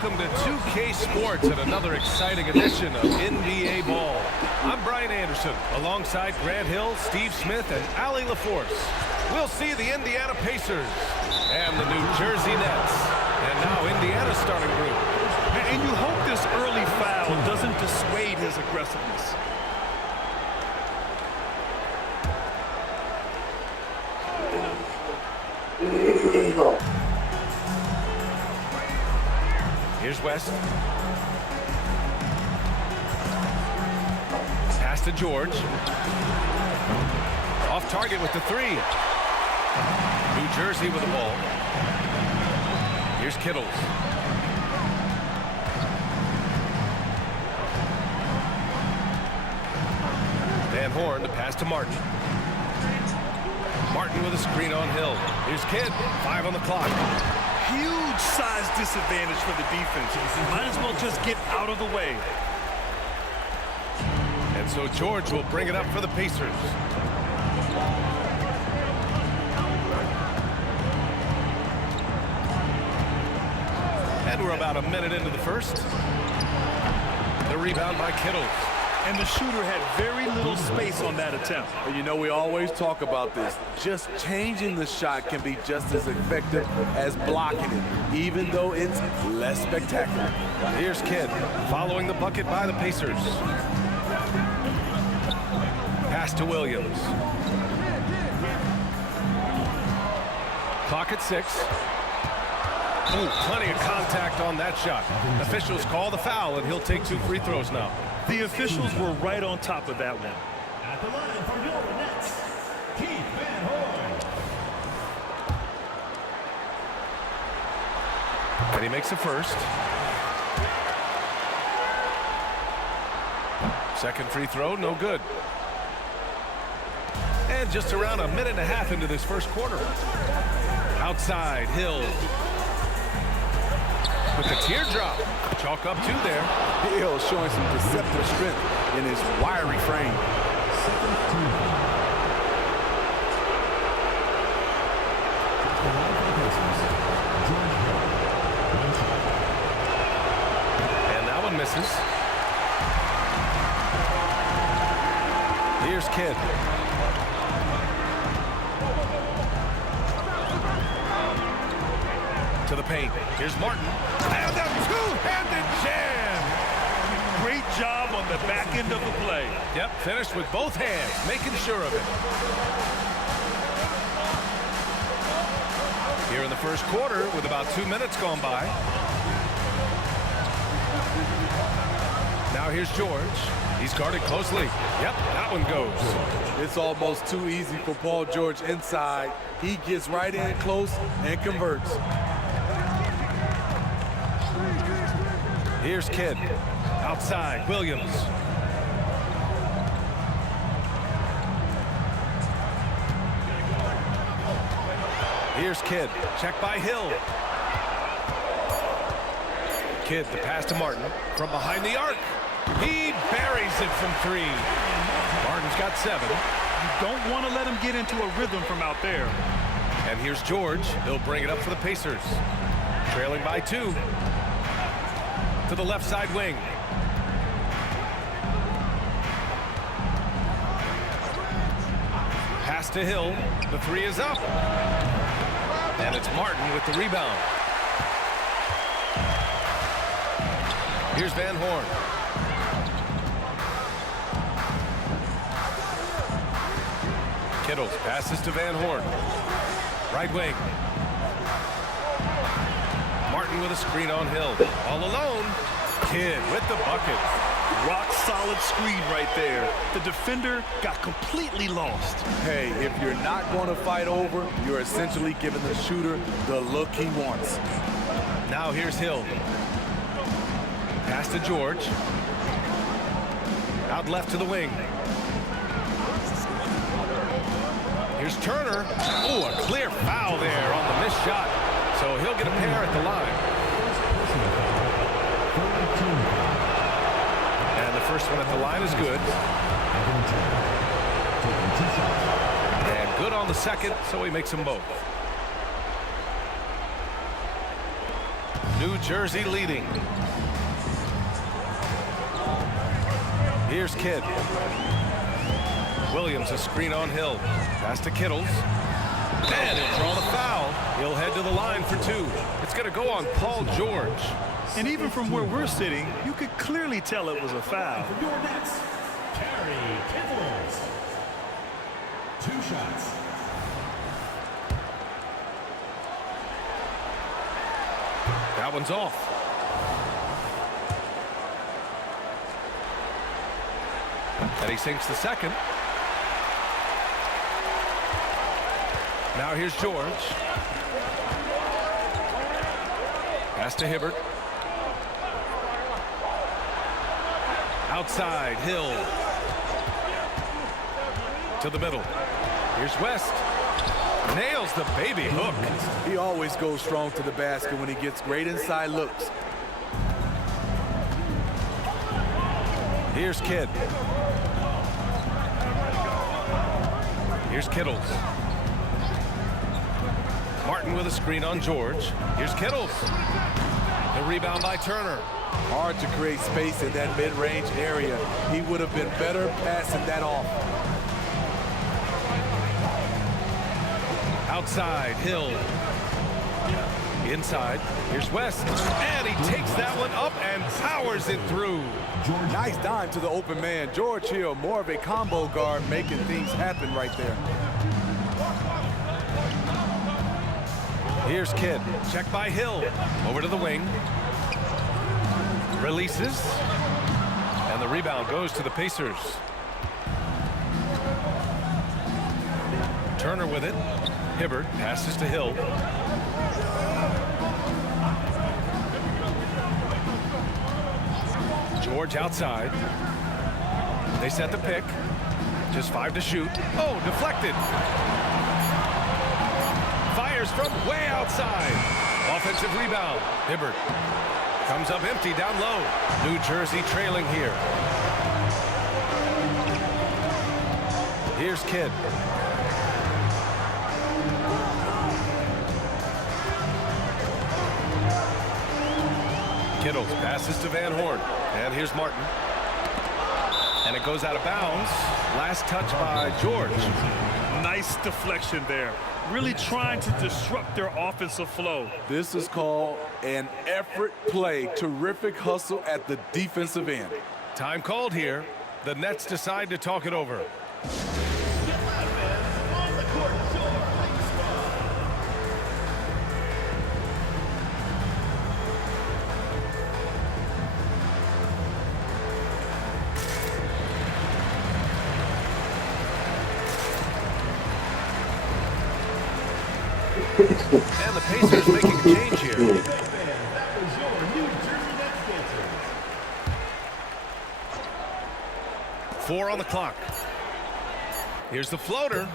Welcome to 2K Sports and another exciting edition of NBA Ball. I'm Brian Anderson, alongside Grant Hill, Steve Smith, and Allie LaForce. We'll see the Indiana Pacers and the New Jersey Nets. And now Indiana's starting group. And you hope this early foul doesn't dissuade his aggressiveness. Here's West. Pass to George. Off target with the three. New Jersey with the ball. Here's Kittles. Van Horn to pass to Martin. Martin with a screen on Hill. Here's Kidd. 5 on the clock. Huge size disadvantage for the defense. Might as well just get out of the way. And so George will bring it up for the Pacers. And we're about a minute into the first. The rebound by Kittles. And the shooter had very little space on that attempt. And you know, we always talk about this. Just changing the shot can be just as effective as blocking it, even though it's less spectacular. Here's Kidd, following the bucket by the Pacers. Pass to Williams. Clock at 6. Ooh, plenty of contact on that shot. Officials call the foul, and he'll take 2 free throws now. The officials were right on top of that one. At the line for your Nets, Keith Van Horn. And he makes the first. Second free throw, no good. And just around a minute and a half into this first quarter. Outside, Hill. With the teardrop. Chalk up 2 there. Hill showing some deceptive strength in his wiry frame. And that one misses. Here's Kidd. To the paint. Here's Martin. And a two-handed jam. Great job on the back end of the play. Yep, finished with both hands, making sure of it. Here in the first quarter, with about 2 minutes gone by. Now here's George. He's guarded closely. Yep, that one goes. It's almost too easy for Paul George inside. He gets right in close and converts. Here's Kidd. Outside, Williams. Here's Kidd. Check by Hill. Kidd, the pass to Martin. From behind the arc. He buries it from 3. Martin's got 7. You don't want to let him get into a rhythm from out there. And here's George. He'll bring it up for the Pacers. Trailing by 2. To the left side wing. Pass to Hill. The 3 is up. And it's Martin with the rebound. Here's Van Horn. Kittles passes to Van Horn. Right wing. Martin with a screen on Hill. All alone. Kidd with the bucket. Rock solid screen right there. The defender got completely lost. Hey, if you're not going to fight over, you're essentially giving the shooter the look he wants. Now here's Hill. Pass to George. Out left to the wing. Here's Turner. Oh, a clear foul there on the missed shot. So he'll get a pair at the line. And the first one at the line is good. And good on the second, so he makes them both. New Jersey leading. Here's Kidd. Williams, a screen on Hill. Pass to Kittles. And he'll draw the foul. He'll head to the line for 2. It's going to go on Paul George. And even from where we're sitting, you could clearly tell it was a foul. For your Nets, Terry Kittles. 2 shots. That one's off. And he sinks the second. Now here's George. Pass to Hibbert. Outside, Hill. To the middle. Here's West. Nails the baby hook. He always goes strong to the basket when he gets great inside looks. Here's Kidd. Here's Kittles. Martin with a screen on George. Here's Kittles. The rebound by Turner. Hard to create space in that mid-range area. He would have been better passing that off. Outside, Hill. Inside, here's West. And he takes that one up and powers it through. Nice dime to the open man. George Hill, more of a combo guard, making things happen right there. Here's Kidd. Check by Hill. Over to the wing. Releases. And the rebound goes to the Pacers. Turner with it. Hibbert passes to Hill. George outside. They set the pick. Just 5 to shoot. Oh, deflected. Fires from way outside. Offensive rebound. Hibbert comes up empty down low. New Jersey trailing here. Here's Kidd. Kittles passes to Van Horn. And here's Martin. And it goes out of bounds. Last touch by George. Nice deflection there. Really trying to disrupt their offensive flow. This is called an effort play. Terrific hustle at the defensive end. Time called here. The Nets decide to talk it over. And the Pacers making a change here. That was your New Jersey Nets dancer. 4 on the clock. Here's the floater.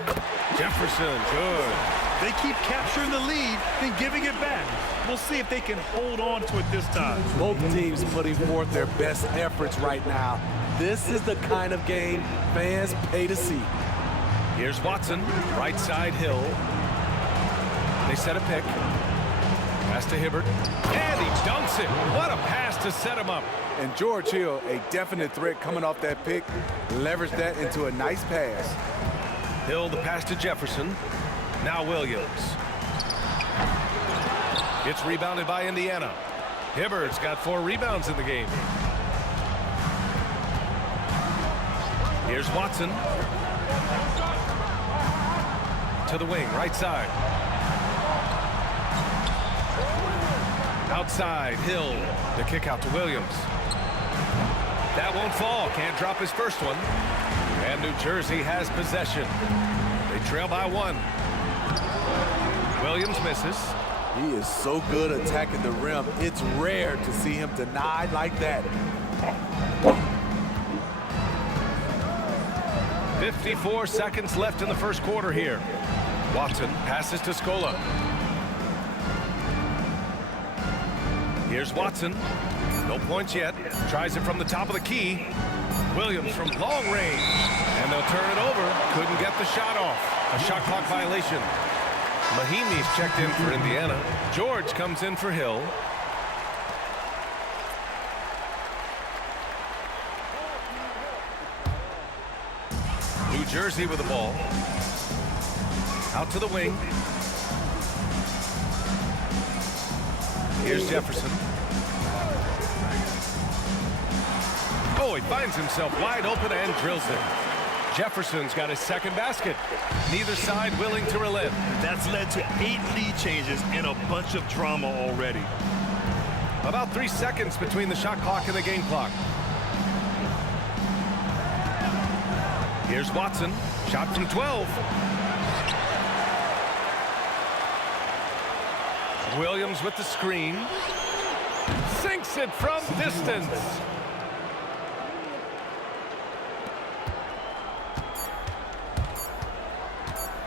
Jefferson, good. They keep capturing the lead, then giving it back. We'll see if they can hold on to it this time. Both teams putting forth their best efforts right now. This is the kind of game fans pay to see. Here's Watson, right side Hill. They set a pick. Pass to Hibbert. And he dunks it. What a pass to set him up. And George Hill, a definite threat coming off that pick, leveraged that into a nice pass. Hill, the pass to Jefferson. Now Williams. It's rebounded by Indiana. Hibbert's got 4 rebounds in the game. Here's Watson. To the wing, right side. Outside, Hill. The kick out to Williams. That won't fall. Can't drop his first one. And New Jersey has possession. They trail by 1. Williams misses. He is so good attacking the rim. It's rare to see him denied like that. 54 seconds left in the first quarter here. Watson passes to Scola. Here's Watson. No points yet. Tries it from the top of the key. Williams from long range. And they'll turn it over. Couldn't get the shot off. A shot clock violation. Mahimi's checked in for Indiana. George comes in for Hill. Jersey with the ball. Out to the wing. Here's Jefferson. Oh, he finds himself wide open and drills it. Jefferson's got his second basket. Neither side willing to relent. That's led to 8 lead changes and a bunch of drama already. About 3 seconds between the shot clock and the game clock. Here's Watson. Shot from 12. Williams with the screen. Sinks it from distance.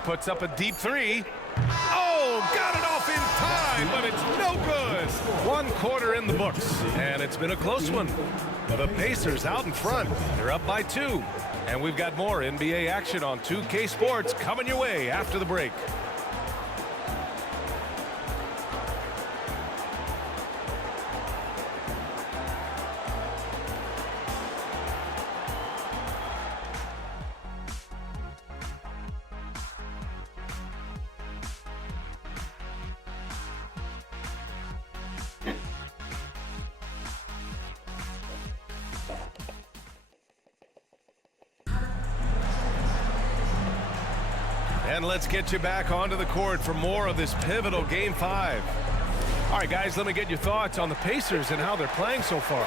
Puts up a deep three. Oh, got it off in time, but it's no good. 1 quarter in the books, and it's been a close one. The Pacers out in front. They're up by 2. And we've got more NBA action on 2K Sports coming your way after the break. And let's get you back onto the court for more of this pivotal Game 5. All right, guys, let me get your thoughts on the Pacers and how they're playing so far.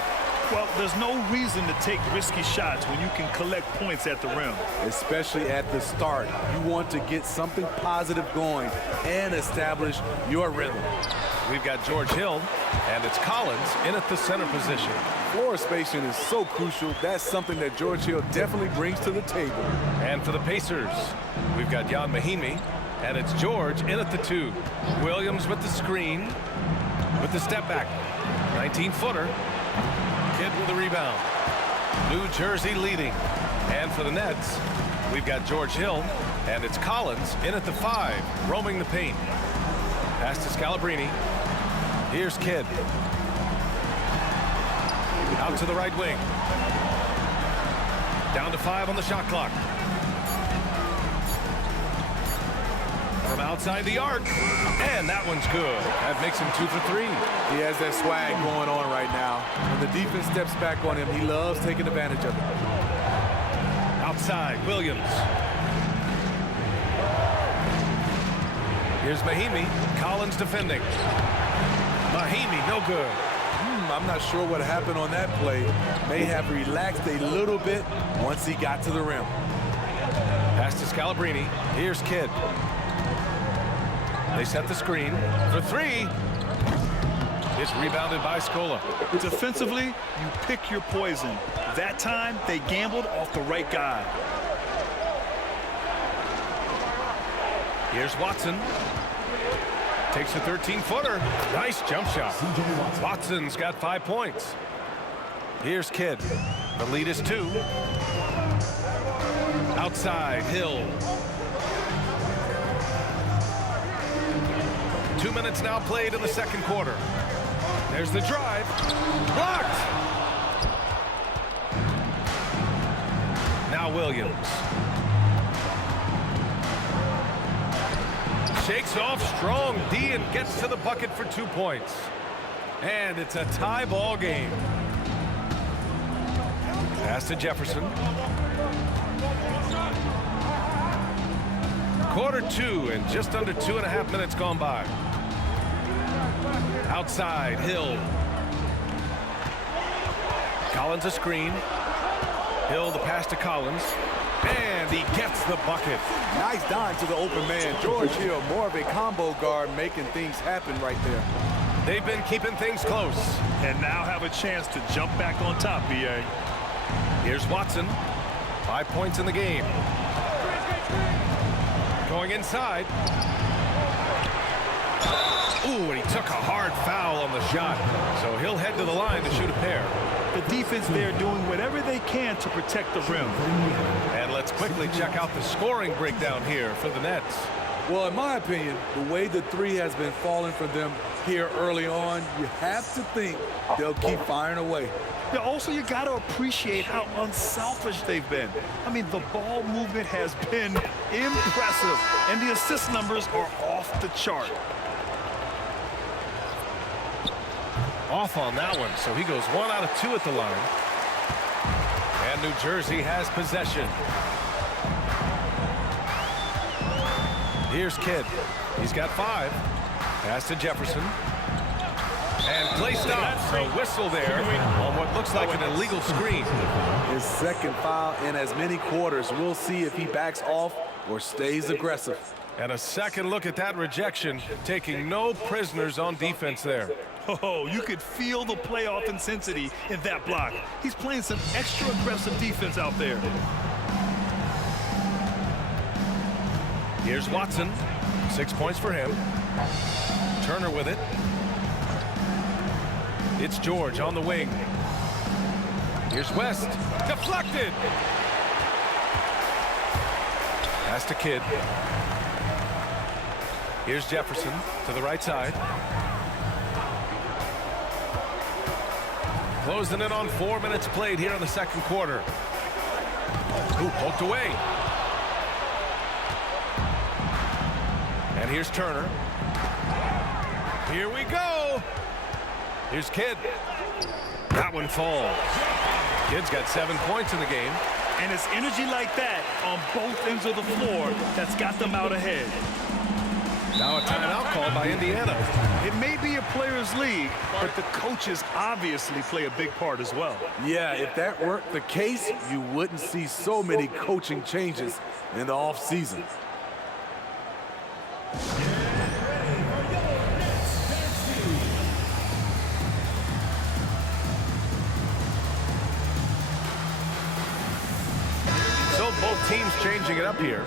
Well, there's no reason to take risky shots when you can collect points at the rim. Especially at the start. You want to get something positive going and establish your rhythm. We've got George Hill, and it's Collins in at the center position. Floor spacing is so crucial. That's something that George Hill definitely brings to the table. And for the Pacers, we've got Jan Mahimi, and it's George in at the 2. Williams with the screen, with the step back. 19-footer. Kidd with the rebound. New Jersey leading. And for the Nets, we've got George Hill, and it's Collins in at the 5, roaming the paint. Pass to Scalabrine. Here's Kidd. Out to the right wing. Down to 5 on the shot clock. From outside the arc. And that one's good. That makes him 2 for 3. He has that swag going on right now. When the defense steps back on him, he loves taking advantage of it. Outside, Williams. Here's Mahimi. Collins defending. Mahimi, no good. I'm not sure what happened on that play. May have relaxed a little bit once he got to the rim. Pass to Scalabrine. Here's Kidd. They set the screen for 3. It's rebounded by Scola. Defensively, you pick your poison. That time, they gambled off the right guy. Here's Watson. Takes a 13-footer. Nice jump shot. Watson's got 5 points. Here's Kidd. The lead is 2. Outside, Hill. 2 minutes now played in the second quarter. There's the drive. Blocked! Now Williams. Shakes off strong D and gets to the bucket for 2 points. And it's a tie ball game. Pass to Jefferson. Quarter 2 and just under 2.5 minutes gone by. Outside, Hill. Collins a screen. Hill the pass to Collins. And he gets the bucket. Nice dime to the open man. George Hill, more of a combo guard, making things happen right there. They've been keeping things close. And now have a chance to jump back on top, B.A. Here's Watson. 5 points in the game. Going inside. Ooh, and he took a hard foul on the shot. So he'll head to the line to shoot a pair. The defense there doing whatever they can to protect the rim. And let's quickly check out the scoring breakdown here for the Nets. Well, in my opinion, the way the 3 has been falling for them here early on, you have to think they'll keep firing away. Yeah, also, you got to appreciate how unselfish they've been. I mean, the ball movement has been impressive, and the assist numbers are off the chart. Off on that one, so he goes 1 out of 2 at the line. And New Jersey has possession. Here's Kidd. He's got 5. Pass to Jefferson. And placed off. A whistle there on what looks like an illegal screen. His second foul in as many quarters. We'll see if he backs off or stays aggressive. And a second look at that rejection, taking no prisoners on defense there. Oh, you could feel the playoff intensity in that block. He's playing some extra aggressive defense out there. Here's Watson. 6 points for him. Turner with it. It's George on the wing. Here's West. Deflected. Pass to Kidd. Here's Jefferson to the right side. Closing in on 4 minutes played here in the second quarter. Ooh, poked away. And here's Turner. Here we go. Here's Kidd. That one falls. Kidd's got 7 points in the game. And it's energy like that on both ends of the floor that's got them out ahead. Now a timeout called by Indiana. It may be a players' league, but the coaches obviously play a big part as well. Yeah, if that weren't the case, you wouldn't see so many coaching changes in the offseason. So both teams changing it up here.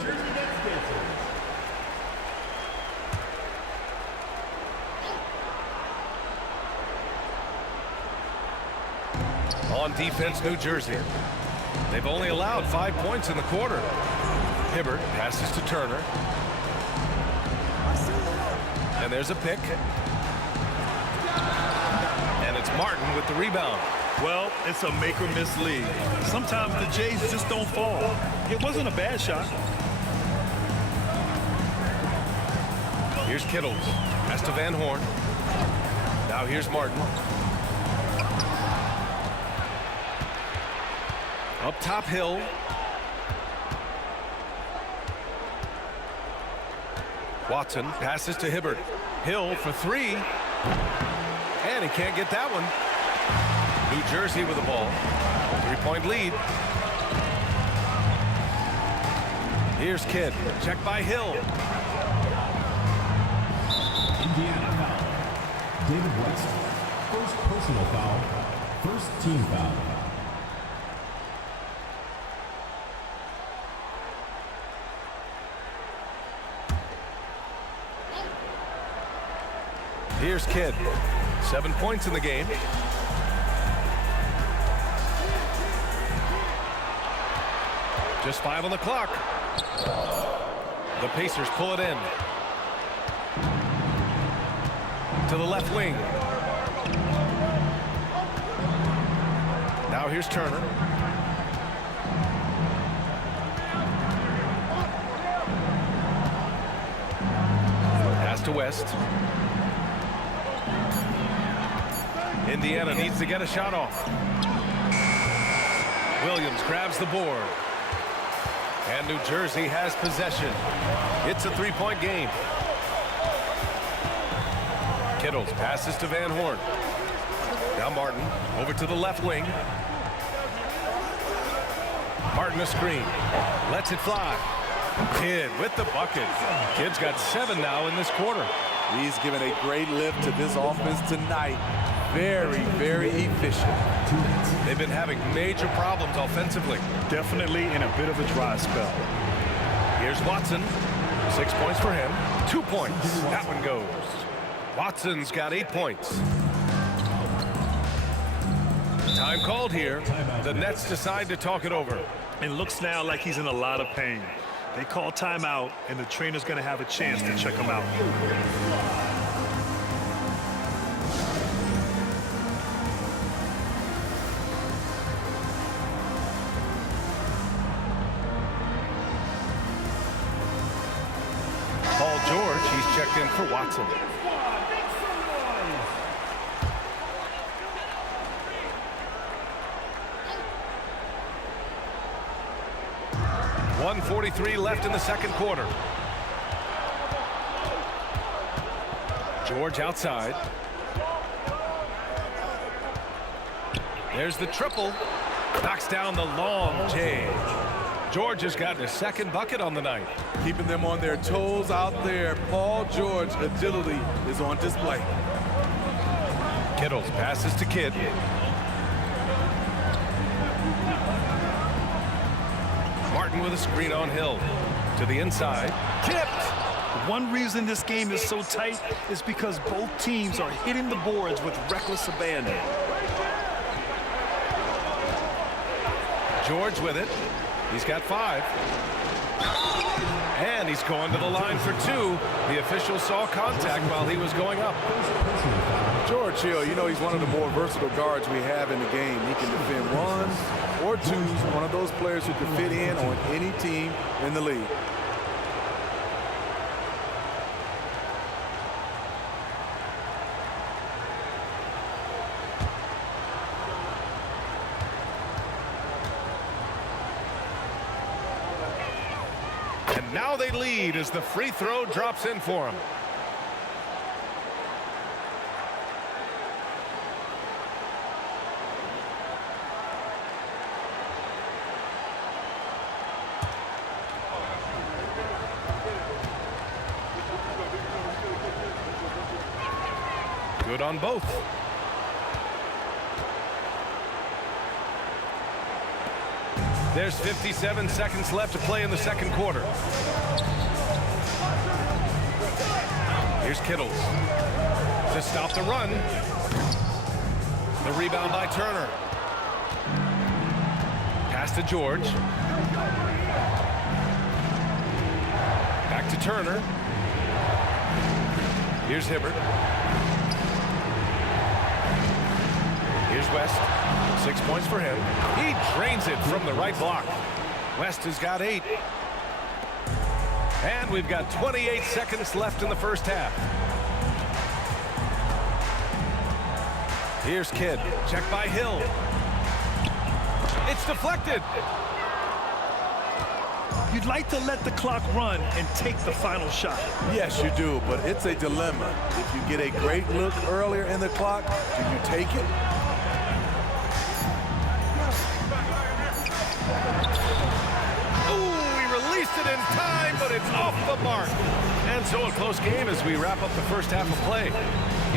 On defense, New Jersey. They've only allowed 5 points in the quarter. Hibbert passes to Turner. And there's a pick. And it's Martin with the rebound. Well, it's a make or miss league. Sometimes the Jays just don't fall. It wasn't a bad shot. Here's Kittles. Pass to Van Horn. Now here's Martin. Up top, Hill. Watson passes to Hibbert. Hill for 3. And he can't get that one. New Jersey with the ball. 3-point lead. Here's Kidd. Checked by Hill. Indiana foul. David West. First personal foul. First team foul. Here's Kidd. 7 points in the game. Just 5 on the clock. The Pacers pull it in. To the left wing. Now here's Turner. Pass to West. Indiana needs to get a shot off. Williams grabs the board. And New Jersey has possession. It's a 3-point game. Kittles passes to Van Horn. Now Martin over to the left wing. Martin a screen. Lets it fly. Kidd with the bucket. Kidd's got 7 now in this quarter. He's given a great lift to this offense tonight. Very, very efficient. They've been having major problems offensively. Definitely in a bit of a dry spell. Here's Watson. 6 points for him. 2 points. That one goes. Watson's got 8 points. Time called here. The Nets decide to talk it over. It looks now like he's in a lot of pain. They call timeout, and the trainer's going to have a chance to check him out. checked in for Watson. .143 left in the second quarter. George outside. There's the triple. Knocks down the long J. George has gotten his second bucket on the night. Keeping them on their toes out there. Paul George agility is on display. Kittles passes to Kidd. Martin with a screen on Hill. To the inside. Tipped. One reason this game is so tight is because both teams are hitting the boards with reckless abandon. George with it. He's got 5. And he's going to the line for 2. The official saw contact while he was going up. George Hill, you know, he's one of the more versatile guards we have in the game. He can defend 1s or 2s, one of those players who can fit in on any team in the league. And now they lead as the free throw drops in for him. Good on both. There's 57 seconds left to play in the second quarter. Here's Kittles to stop the run. The rebound by Turner. Pass to George. Back to Turner. Here's Hibbert. Here's West. 6 points for him. He drains it from the right block. West has got 8. And we've got 28 seconds left in the first half. Here's Kidd. Check by Hill. It's deflected. You'd like to let the clock run and take the final shot. Yes, you do, but it's a dilemma. If you get a great look earlier in the clock, do you take it? Ooh, he released it in time, but it's off the mark. And so a close game as we wrap up the first half of play.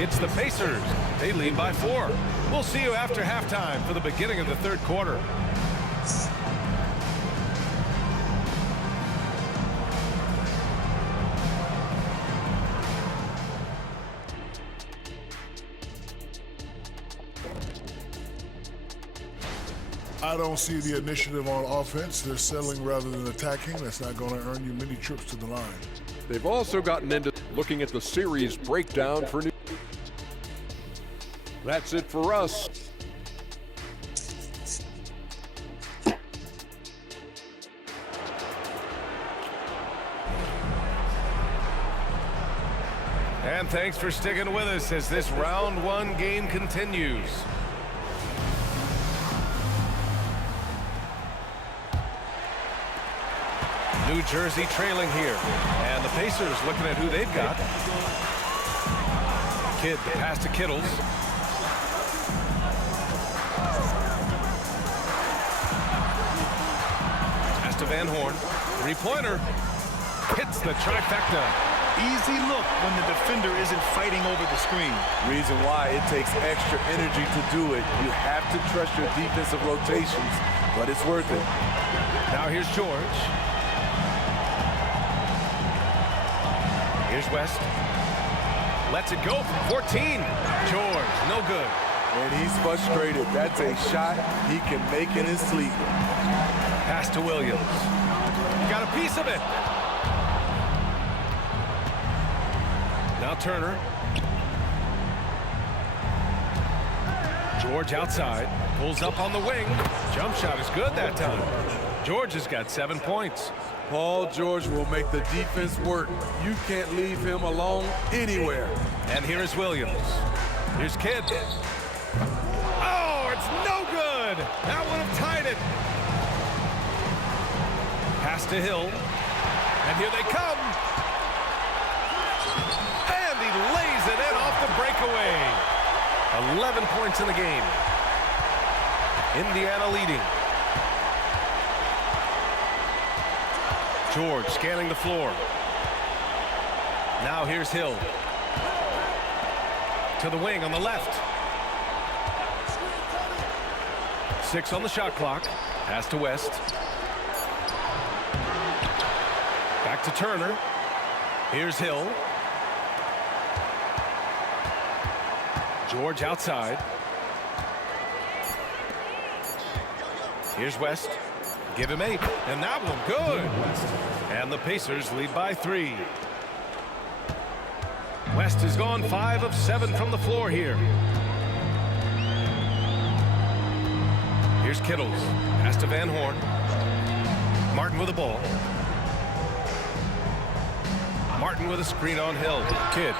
It's the Pacers. They lead by 4. We'll see you after halftime for the beginning of the third quarter. I don't see the initiative on offense. They're settling rather than attacking. That's not going to earn you many trips to the line. They've also gotten into looking at the series breakdown for New. That's it for us. And thanks for sticking with us as this round 1 game continues. New Jersey trailing here. And the Pacers looking at who they've got. Kidd, the pass to Kittles. Pass to Van Horn. 3-pointer. Hits the trifecta. Easy look when the defender isn't fighting over the screen. Reason why it takes extra energy to do it. You have to trust your defensive rotations, but it's worth it. Now here's George. Here's West. Lets it go from 14. George, no good. And he's frustrated. That's a shot he can make in his sleep. Pass to Williams. Got a piece of it. Now Turner. George outside. Pulls up on the wing. Jump shot is good that time. George has got 7 points. Paul George will make the defense work. You can't leave him alone anywhere. And here is Williams. Here's Kidd. Oh, it's no good. That would have tied it. Pass to Hill. And here they come. And he lays it in off the breakaway. 11 points in the game. Indiana leading. George scanning the floor. Now here's Hill. To the wing on the left. 6 on the shot clock. Pass to West. Back to Turner. Here's Hill. George outside. Here's West. Give him 8. And that one good. And the Pacers lead by 3. West has gone 5 of 7 from the floor here. Here's Kittles. Pass to Van Horn. Martin with the ball. Martin with a screen on Hill. Kidd.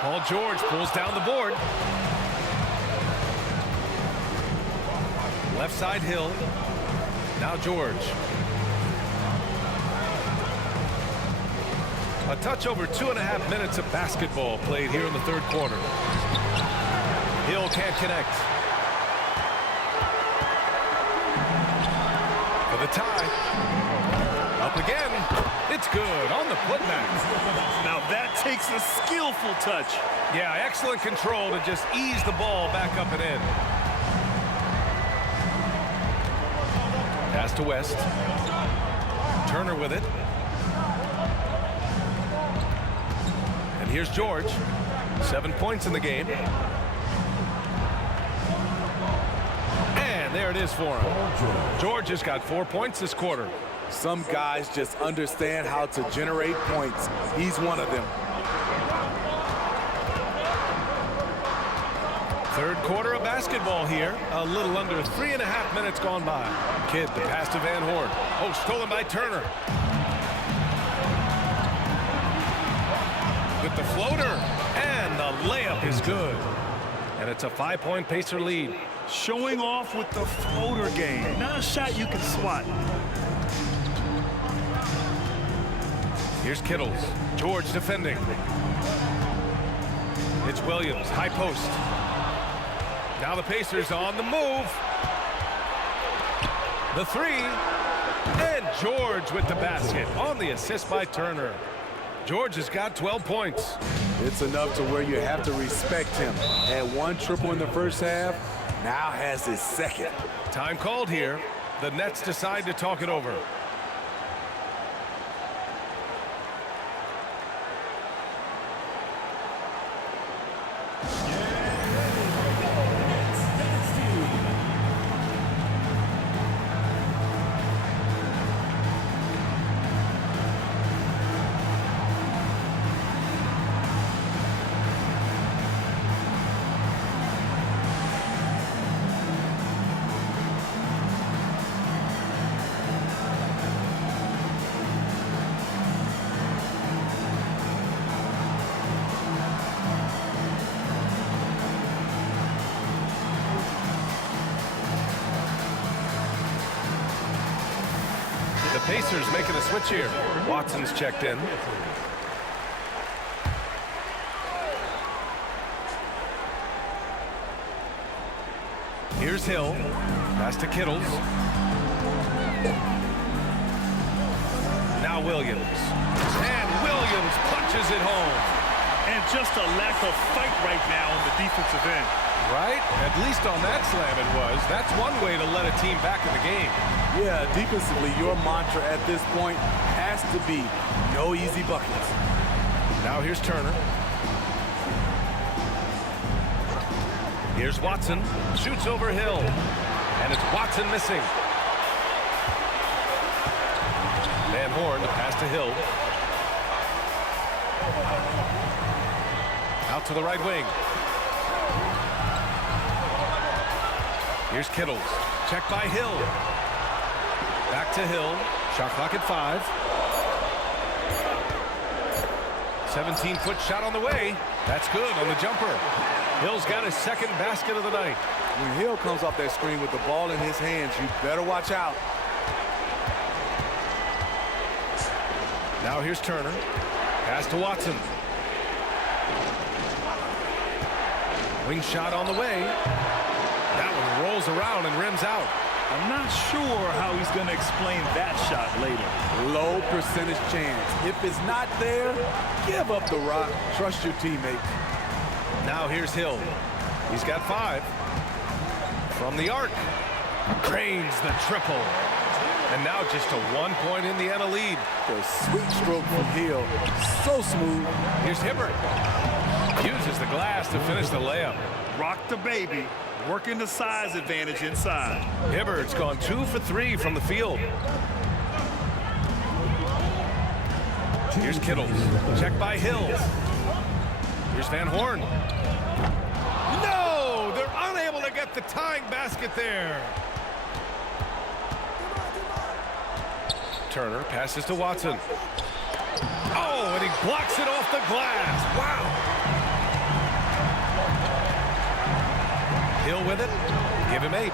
Paul George pulls down the board. Left side Hill. Now George. A touch over 2.5 minutes of basketball played here in the third quarter. Hill can't connect. For the tie. Up again. It's good on the putback. Now that takes a skillful touch. Yeah, excellent control to just ease the ball back up and in. Pass to West. Turner with it. And here's George. 7 points in the game. And there it is for him. George has got 4 points this quarter. Some guys just understand how to generate points. He's one of them. Third quarter of basketball here. A little under 3.5 minutes gone by. Kidd, the pass to Van Horn. Oh, stolen by Turner. With the floater. And the layup is good. And it's a 5-point Pacer lead. Showing off with the floater game. Not a shot you can swat. Here's Kittles. George defending. It's Williams. High post. Now the Pacers on the move. The 3. And George with the basket on the assist by Turner. George has got 12 points. It's enough to where you have to respect him. Had 1 triple in the first half, now has his second. Time called here. The Nets decide to talk it over. The Pacers making a switch here. Watson's checked in. Here's Hill. Pass to Kittles. Now Williams. And Williams punches it home. And just a lack of fight right now on the defensive end. Right? At least on that slam it was. That's one way to let a team back in the game. Yeah, defensively, your mantra at this point has to be no easy buckets. Now here's Turner. Here's Watson. Shoots over Hill. And it's Watson missing. Van Horn, the pass to Hill. Out to the right wing. Here's Kittles. Check by Hill. Back to Hill. Shot clock at 5. 17-foot shot on the way. That's good on the jumper. Hill's got his second basket of the night. When Hill comes off that screen with the ball in his hands, you better watch out. Now here's Turner. Pass to Watson. Wing shot on the way. That one rolls around and rims out. I'm not sure how he's going to explain that shot later. Low percentage chance. If it's not there, give up the rock. Trust your teammates. Now here's Hill. He's got 5. From the arc. Cranes the triple. And now just a 1-point Indiana lead. The sweet stroke from Hill. So smooth. Here's Hibbert. Uses the glass to finish the layup. Rock the baby. Working the size advantage inside. Hibbert's gone 2 for 3 from the field. Here's Kittle. Check by Hill. Here's Van Horn. No! They're unable to get the tying basket there. Turner passes to Watson. Oh, and he blocks it off the glass. Wow. Hill with it. Give him 8.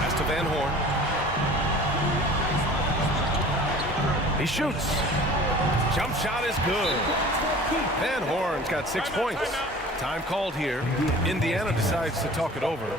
Pass to Van Horn. He shoots. Jump shot is good. Van Horn's got 6 points. Time called here. Indiana decides to talk it over.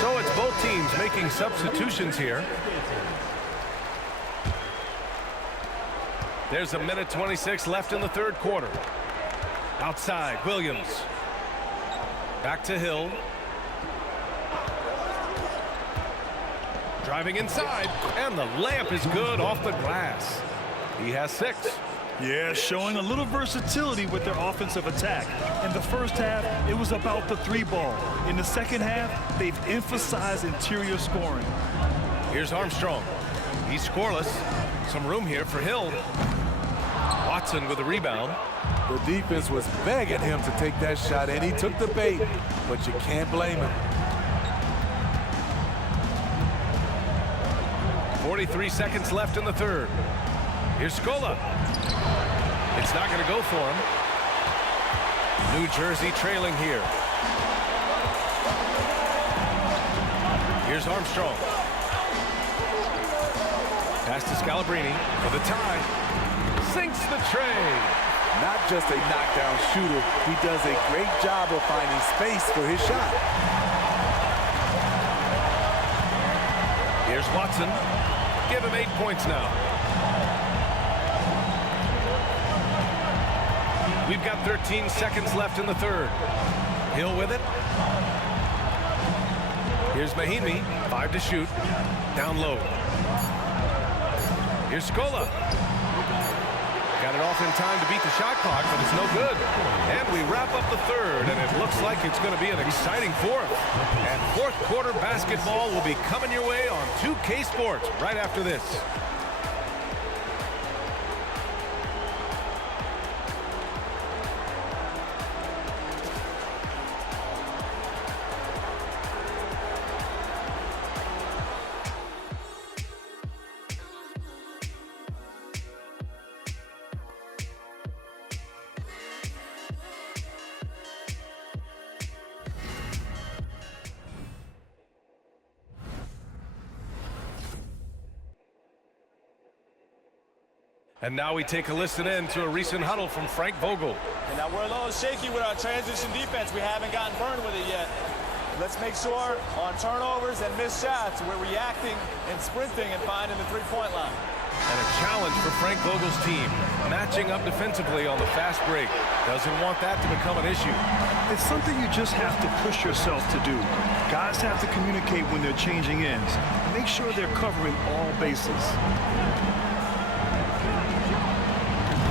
So it's both teams making substitutions here. There's 1:26 left in the third quarter. Outside, Williams. Back to Hill. Driving inside, and the layup is good off the glass. He has 6. Yeah, showing a little versatility with their offensive attack. In the first half, it was about the 3-ball. In the second half, they've emphasized interior scoring. Here's Armstrong. He's scoreless. Some room here for Hill. Watson with a rebound. The defense was begging him to take that shot, and he took the bait, but you can't blame him. 43 seconds left in the third. Here's Scola. It's not going to go for him. New Jersey trailing here. Here's Armstrong. Pass to Scalabrine for the tie. Sinks the tray. Not just a knockdown shooter, he does a great job of finding space for his shot. Here's Watson. Give him 8 points now. We've got 13 seconds left in the third. Hill with it. Here's Mahimi. 5 to shoot. Down low. Here's Scola. Got it off in time to beat the shot clock, but it's no good. And we wrap up the third, and it looks like it's going to be an exciting fourth. And fourth quarter basketball will be coming your way on 2K Sports right after this. And now we take a listen in to a recent huddle from Frank Vogel. And now we're a little shaky with our transition defense. We haven't gotten burned with it yet. Let's make sure on turnovers and missed shots, we're reacting and sprinting and finding the three-point line. And a challenge for Frank Vogel's team, matching up defensively on the fast break. Doesn't want that to become an issue. It's something you just have to push yourself to do. Guys have to communicate when they're changing ends. Make sure they're covering all bases.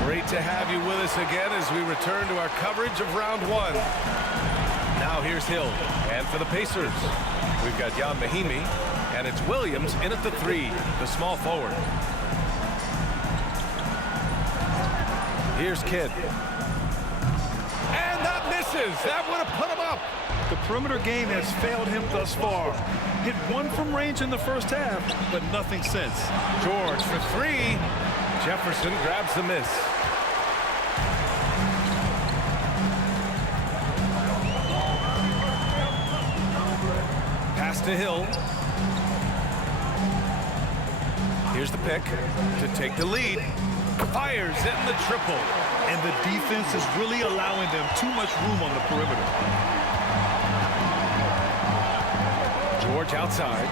Great to have you with us again as we return to our coverage of round one. Now here's Hill, and for the Pacers, we've got Jan Mahimi, and it's Williams in at the 3, the small forward. Here's Kidd. And that misses. That would have put him up. The perimeter game has failed him thus far. Hit one from range in the first half, but nothing since. George for 3. Jefferson grabs the miss. Pass to Hill. Here's the pick to take the lead. Fires in the triple. And the defense is really allowing them too much room on the perimeter. George outside.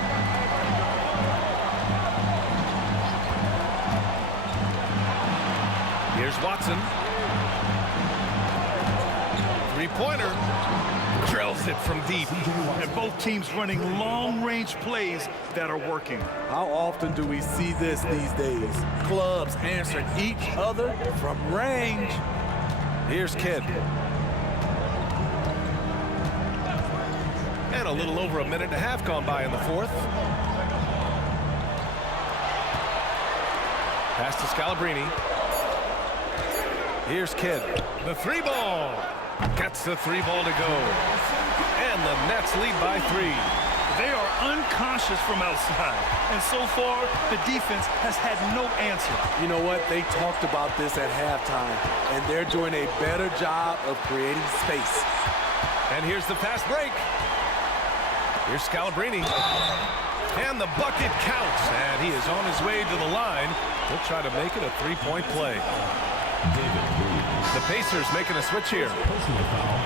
Here's Watson. Three-pointer. Drills it from deep. And both teams running long-range plays that are working. How often do we see this these days? Clubs answering each other from range. Here's Kidd. And a little over a minute and a half gone by in the fourth. Pass to Scalabrine. Here's Kidd. The 3-ball. Gets the 3-ball to go. And the Nets lead by 3. They are unconscious from outside. And so far, the defense has had no answer. You know what? They talked about this at halftime, and they're doing a better job of creating space. And here's the fast break. Here's Scalabrine. And the bucket counts. And he is on his way to the line. He'll try to make it a 3-point play. The Pacers making a switch here. Personal foul.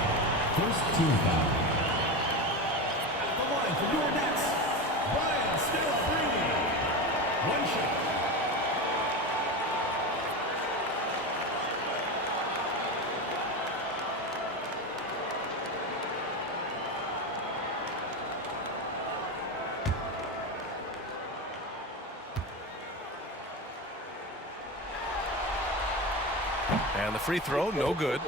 First team foul. At the line for your Nets, Brian Scalabrine. One shot. And the free throw, no good.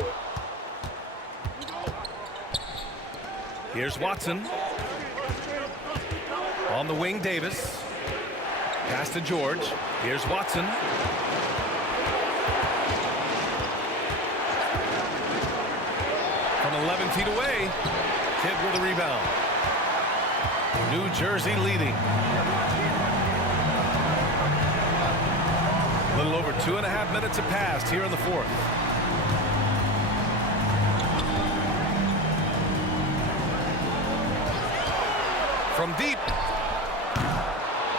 Here's Watson. On the wing, Davis. Pass to George. Here's Watson. From 11 feet away, Kidd with a rebound. New Jersey leading. A little over 2.5 minutes have passed here in the fourth. From deep.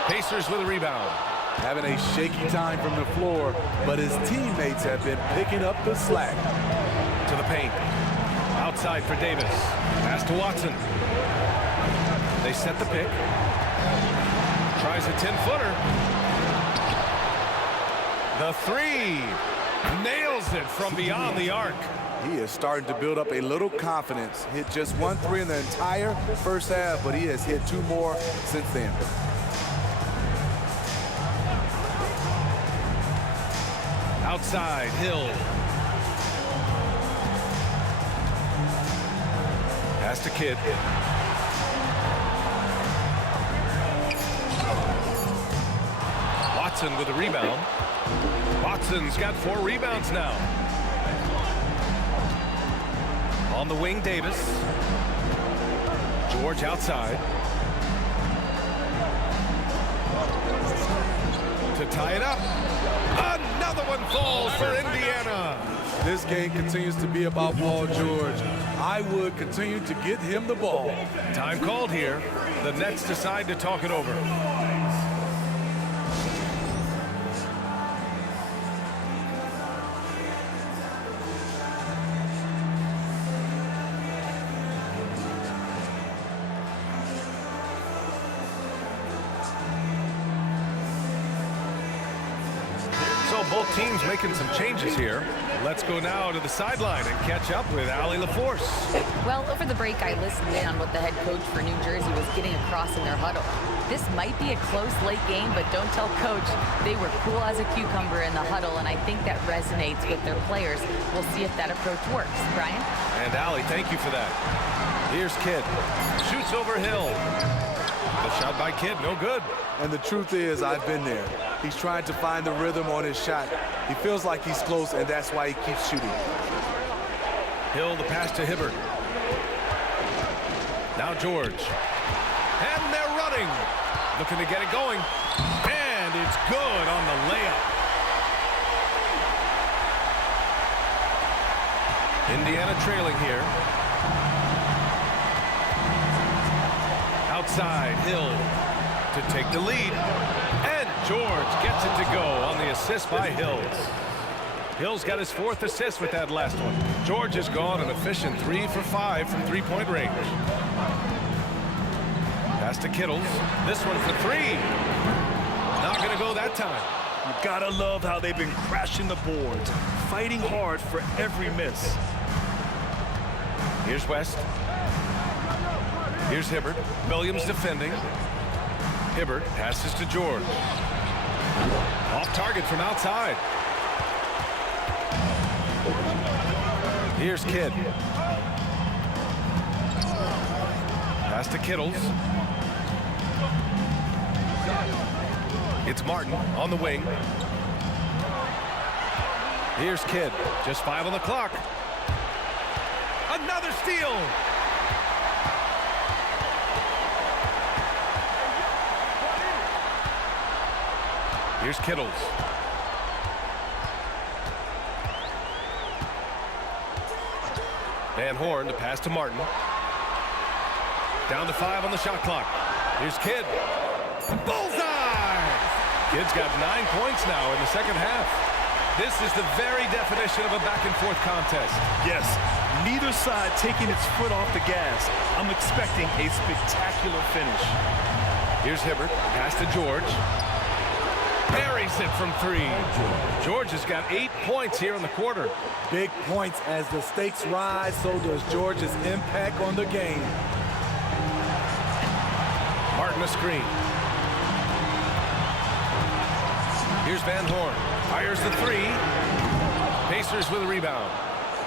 Pacers with a rebound. Having a shaky time from the floor, but his teammates have been picking up the slack. To the paint. Outside for Davis. Pass to Watson. They set the pick. Tries a 10-footer. The 3. Nails it from beyond the arc. He is starting to build up a little confidence. Hit just 1 3 in the entire first half, but he has hit 2 more since then. Outside, Hill. Pass to Kidd. Watson with a rebound. Watson's got 4 rebounds now. On the wing, Davis. George outside. To tie it up. Another one falls for Indiana. This game continues to be about Paul George. I would continue to get him the ball. Time called here. The Nets decide to talk it over. both teams making some changes here. Let's go now to the sideline and catch up with Allie LaForce. Well, over the break, I listened in on what the head coach for New Jersey was getting across in their huddle. This might be a close late game, but don't tell coach. They were cool as a cucumber in the huddle, and I think that resonates with their players. We'll see if that approach works. Brian? And Allie, thank you for that. Here's Kidd. Shoots over Hill. The shot by Kidd, no good. And the truth is, I've been there. He's trying to find the rhythm on his shot. He feels like he's close, and that's why he keeps shooting. Hill, the pass to Hibbert. Now George. And they're running. Looking to get it going. And it's good on the layup. Indiana trailing here. Outside, Hill to take the lead. And George gets it to go on the assist by Hills. Hill's got his 4th assist with that last one. George has gone an efficient 3 for 5 from three-point range. Pass to Kittles. This one for 3. Not going to go that time. You gotta love how they've been crashing the boards, fighting hard for every miss. Here's West. Here's Hibbert. Williams defending. Hibbert passes to George. Off target from outside. Here's Kidd. Pass to Kittles. It's Martin on the wing. Here's Kidd. Just 5 on the clock. Another steal. Here's Kittles. Van Horn to pass to Martin. Down to 5 on the shot clock. Here's Kidd. Bullseye! Kidd's got 9 points now in the second half. This is the very definition of a back-and-forth contest. Yes, neither side taking its foot off the gas. I'm expecting a spectacular finish. Here's Hibbert. Pass to George. Buries it from 3. George has got 8 points here in the quarter. Big points as the stakes rise, so does George's impact on the game. Martin a screen. Here's Van Horn. Fires the 3. Pacers with a rebound.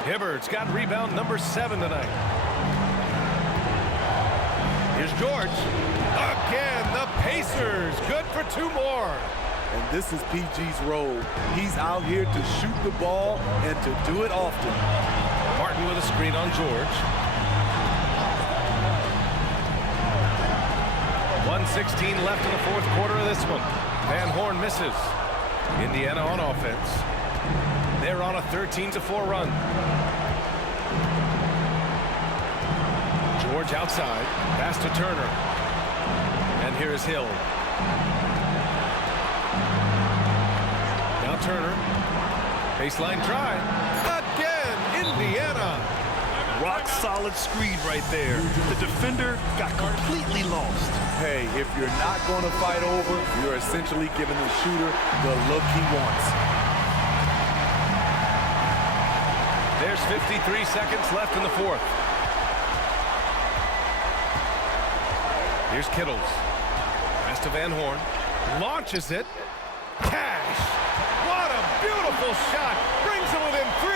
Hibbert's got rebound number 7 tonight. Here's George. Again, the Pacers. Good for 2 more. And this is PG's role. He's out here to shoot the ball and to do it often. Martin with a screen on George. 1:16 left in the 4th quarter of this one. Van Horn misses. Indiana on offense. They're on a 13-4 run. George outside. Pass to Turner. And here is Hill. Now Turner. Baseline try. Again, Indiana. Rock solid screen right there. The defender got completely lost. Hey, if you're not going to fight over, you're essentially giving the shooter the look he wants. There's 53 seconds left in the 4th. Here's Kittles. Pass to Van Horn. Launches it. Cash. What a beautiful shot. Brings it within 3.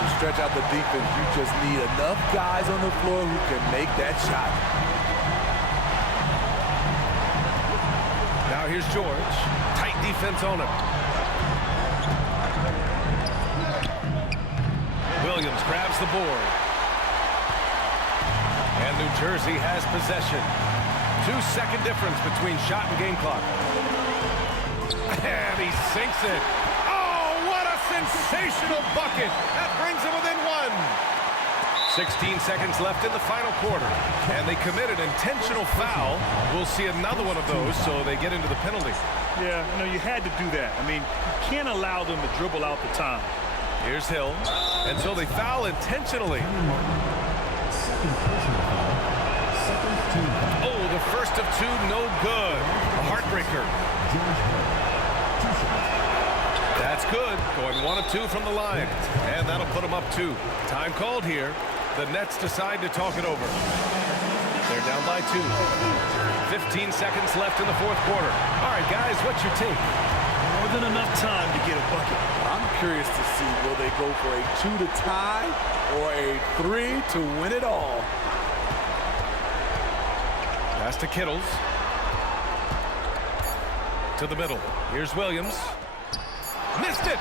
To stretch out the defense, you just need enough guys on the floor who can make that shot. Now here's George. Tight defense on him. Williams grabs the board. And New Jersey has possession. 2-second difference between shot and game clock. And he sinks it. Oh, what a sensational bucket. That brings him within 1. 16 seconds left in the final quarter. And they committed intentional foul. We'll see another one of those, so they get into the penalty. Yeah, you had to do that. I mean, you can't allow them to dribble out the time. Here's Hill. And so they foul intentionally. Oh, the first of 2, no good. A heartbreaker. That's That's good. Going 1 of 2 from the line. And that'll put them up 2. Time called here. The Nets decide to talk it over. They're down by 2. 15 seconds left in the fourth quarter. All right, guys, what's your take? More than enough time to get a bucket. I'm curious to see, will they go for a 2 to tie or a 3 to win it all? Pass to Kittles. To the middle. Here's Williams. Missed it.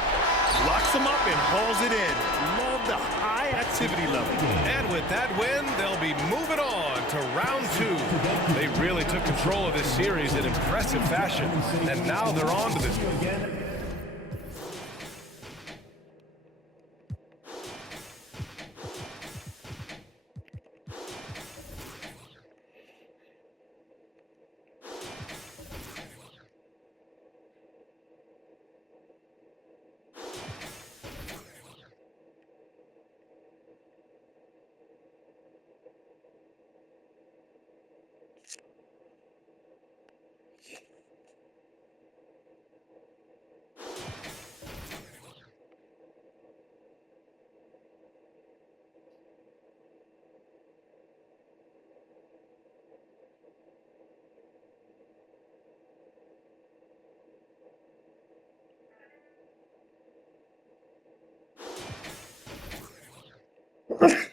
Locks them up and hauls it in. Love the high activity level. And with that win, they'll be moving on to round 2. They really took control of this series in impressive fashion. And now they're on to this. you